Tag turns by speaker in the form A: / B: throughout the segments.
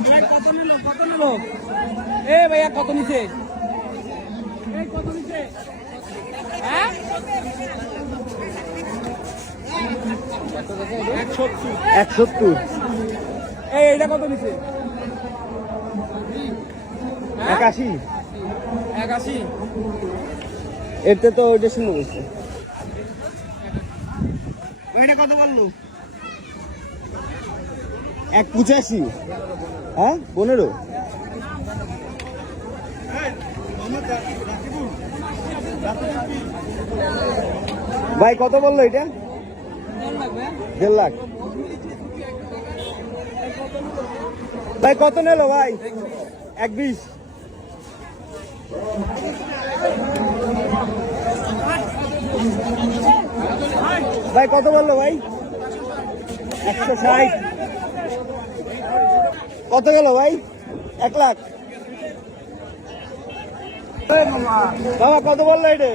A: কত নিল? কত নিল? এ ভাইয়া কত নিছে? কত নিছে? হ্যাঁ? এক সত্তর এই এটা কত নিছে? হ্যাঁ?
B: একাশি।
A: একাশি।
B: এতে তো ওইটা শুনে বলছে
A: এটা কত বলল?
B: এক পঁচাশি। হ্যাঁ পনেরো। ভাই, কত বলল এটা? দেড় লাখ। ভাই, কত নিলো ভাই? এক বিশ। ভাই, কত বলল ভাই? একশো ষাট। কত গেল ভাই? এক লাখ। বাবা, কত বলল এটা?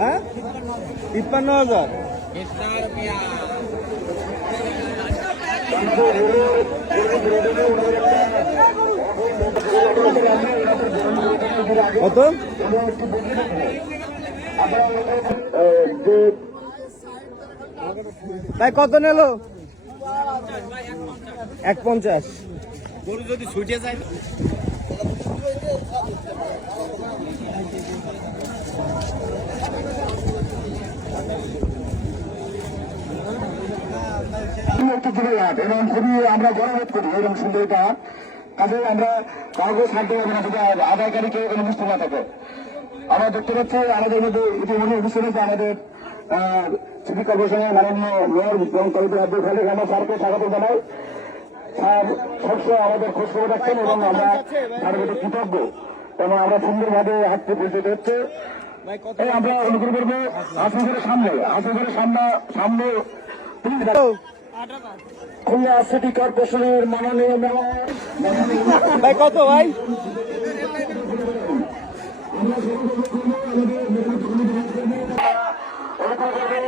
B: হ্যাঁ? তিপ্পান্ন হাজার। কত? ভাই, কত নিল? এক পঞ্চাশ।
A: গরু যদি ছুটে যায়
C: এবং খুবই আমরা গর্ববোধ করি এবং সুন্দর এটা কাজে আমরা কাগজ ছাড়তে হবে না? যদি আদায়কারীকে কোনো মুক্ত না থাকে আমরা দেখতে পাচ্ছি আমাদের মধ্যে ইতিমধ্যে উপস্থিত হয়েছে আমাদের সিটি কর্পোরেশনের মাননীয় মেয়র এবং কলেজের আব্দুল খালিক আমরা স্যারকে স্বাগত জানাই। স্যার, সবসময় আমাদের খোঁজ খবর রাখছেন এবং আমরা প্রতি কৃতজ্ঞ। এবং আমরা সুন্দরভাবে হাঁটতে পরিচিত হচ্ছে আমরা অনুগ্রহ করব আসলে সামনে। আসলে সামনে সামনে খুলনা সিটি কর্পোরেশনের মাননীয় মেয়র
B: ভাই, কত ভাই
A: কোনটা
B: এ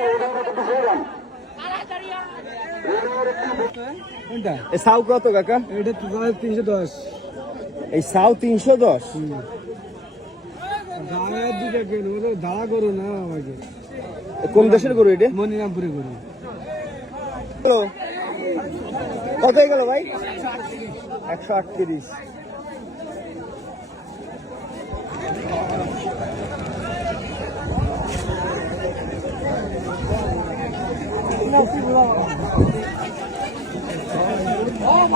B: সাউ কত কাকা?
A: এটা তিনশো দশ।
B: এই সাউ তিনশো দশ?
A: দাঁড়া করো না আমাকে।
B: কোন দেশের গরু এটা?
A: মনিরামপুরে
B: হ্যালো। কত হয়ে গেল ভাই? একশো আটত্রিশ।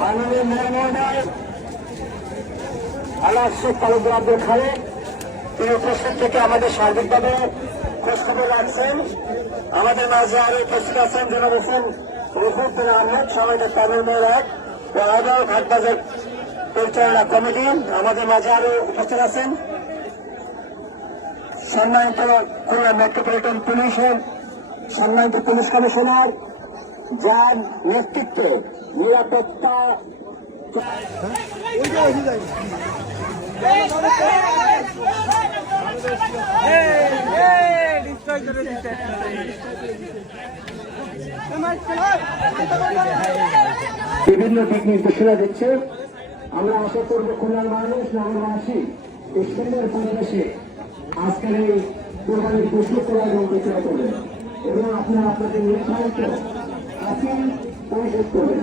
C: মাননীয় মেয়র আল্লাহ শেখ তালুকদার আব্দুল খালেক তিনি উপস্থিত থেকে আমাদের সার্বিকভাবে খোঁজখবর রাখছেন। আমাদের মাঝে আরও উপস্থিত আছেন জনাব হোসেন রফিকুল আহমেদ সবাইকে তামিল এক ও আহ্বায়ক হাটবাজার পরিচালনা কমিটি আমাদের মাঝে আরও উপস্থিত আছেন। সম্মানিত খুলনা মেট্রোপলিটন পুলিশের সম্মানিত পুলিশ কমিশনার, যার নেতৃত্বে নিরাপত্তা বিভিন্ন দিক নির্দেশনা দিচ্ছে। আমরা আশা করব খুলনার মানুষ, নগরবাসী এই সুন্দর পরিবেশে আজকের এই কোরবানির পশু করার মধ্যে বিক্রয় করবেন। এবং আপনারা আপনাদের নির্ধারিত আসন পরিশোধ করবেন।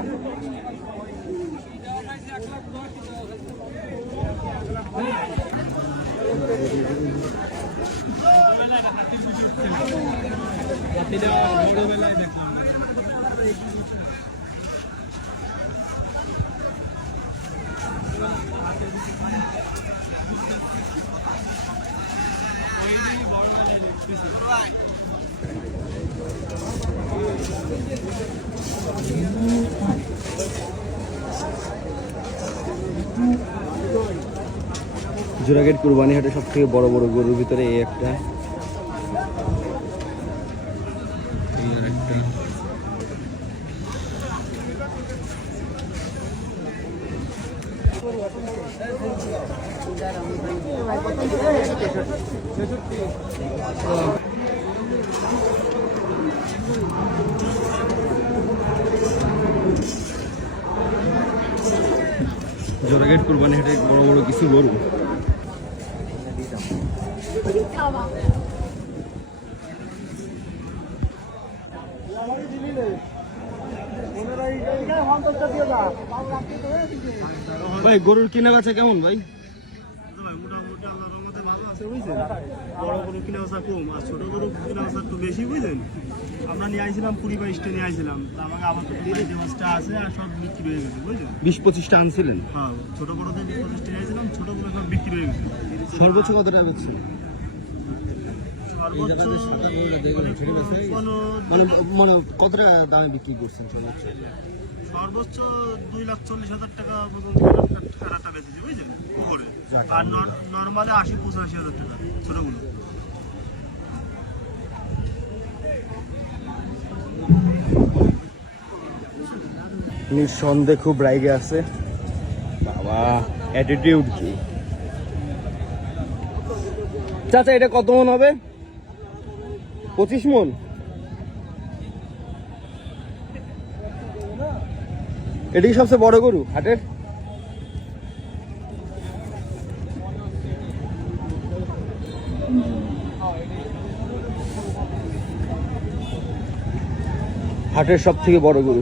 B: রাত্রিটা বড় জোড়াগেট কুরবানি হাটে সব থেকে বড় বড় গরুর ভিতরে এই একটা এই আর একটা জোড়াগেট কুরবানি হাটে বড় বড় কিছু গরু ভাই গরুর কিনা বেচা কেমন ভাই?
D: আছে বড় গরু কিনে আসা কম আর ছোট গরু কিনে আসা একটু বেশি বুঝলেন? আমরা নিয়ে কুড়ি বাইশটা নিয়ে আসছিলাম আমাকে আবার আছে আর সব বিক্রি হয়ে গেছে বুঝলেন?
B: বিশ পঁচিশটা আনছিলেন?
D: হ্যাঁ ছোট বড়দের বিশ পঁচিশটা নিয়ে সব বিক্রি হয়ে গেছে।
B: সর্বোচ্চ কত টাকা
D: সর্বোচ্চ
B: মানে মানে কত দামে বিক্রি করছেন সর্বোচ্চ?
D: সর্বোচ্চ দুই লাখ চল্লিশ হাজার টাকা পর্যন্ত একটা বেঁচেছি বুঝলেন? উপরে। আর নর্মালে আশি পঁচাশি হাজার টাকা ছোটগুলো।
B: নিঃসন্দেহে খুব রাইগে আছে। বাবা অ্যাটিটিউড কি? চাচা এটা কত মন হবে? পঁচিশ মন? এটাই সবচেয়ে বড় গরু হাটের? হাটের সব থেকে বড় গরু।